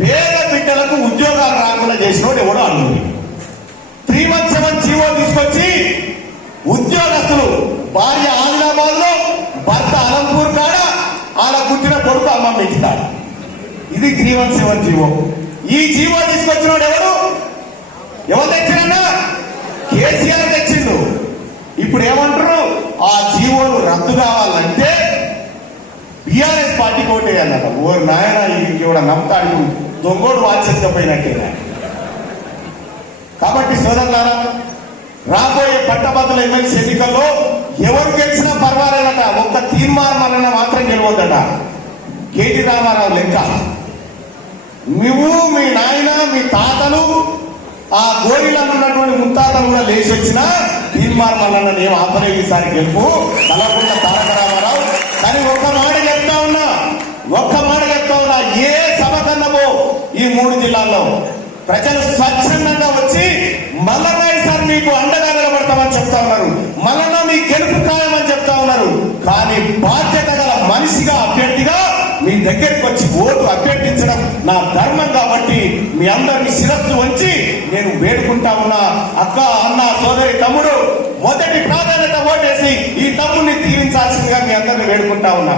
పేద బిడ్డలకు ఉద్యోగాలు రాకుండా చేసినోడు ఎవడో అన్నుడు త్రీ మంత్స్ జీవో తీసుకొచ్చి ఉద్యోగస్తులు భార్య ఆదిలాబాద్లో భర్త అనంతపూర్ కాడ ఆడ పుట్టిన కొడుకు అమ్మ ఇంటికాడ ఇది త్రీ వన్ సెవెన్ జీవో. ఈ జీవో తీసుకొచ్చినోడు ఎవరు ఎవరు తెచ్చినన్నా కేసీఆర్ తెచ్చిండు. ఇప్పుడు ఏమంటారు ఆ జీవోలు రద్దు కావాలంటే బిఆర్ఎస్ పార్టీకి ఓటేయాలన్నమాట ఓ నాయన ఇంకెవడ నమ్ముతాడు దొంగోడు వాచేసుకపోయినట్టేనా కాబట్టి సోదరులారా రాబోయే పట్టభద్రుల ఎమ్మెల్సీ ఎన్నికల్లో ఎవరు గెలిచినా పర్వాలేదట. ఒక్క తీర్మానం మాత్రం గెలవద్దట. కేటీ రామారావు లెక్క. నువ్వు మీ నాయన మీ తాతలు ఆ గోరిలను ఉన్నటువంటి ముత్తాతలు కూడా లేచి వచ్చిన తీర్మానం నేను ఆపలేదు గెలుపు. కలకుండా ఈ మూడు జిల్లాల్లో ప్రజలు స్వచ్ఛందంగా వచ్చి మళ్ళా సార్ మీకు అండగా నిలబడతామని చెప్తా ఉన్నారు. మళ్ళా మీ గెలుపు ఖాయమని చెప్తా ఉన్నారు. కానీ బాధ్యత గల మనిషిగా అభ్యర్థిగా మీ దగ్గరికి వచ్చి ఓటు అభ్యర్థించడం నా ధర్మం కాబట్టి మీ అందరిని శిరస్సు వంచి నేను వేడుకుంటా ఉన్నా. అక్క అన్న సోదరి తమ్ముడు మొదటి ప్రాధాన్యత ఓటేసి ఈ తమ్ముడిని తీరించాల్సిందిగా మీ అందరిని వేడుకుంటా ఉన్నా.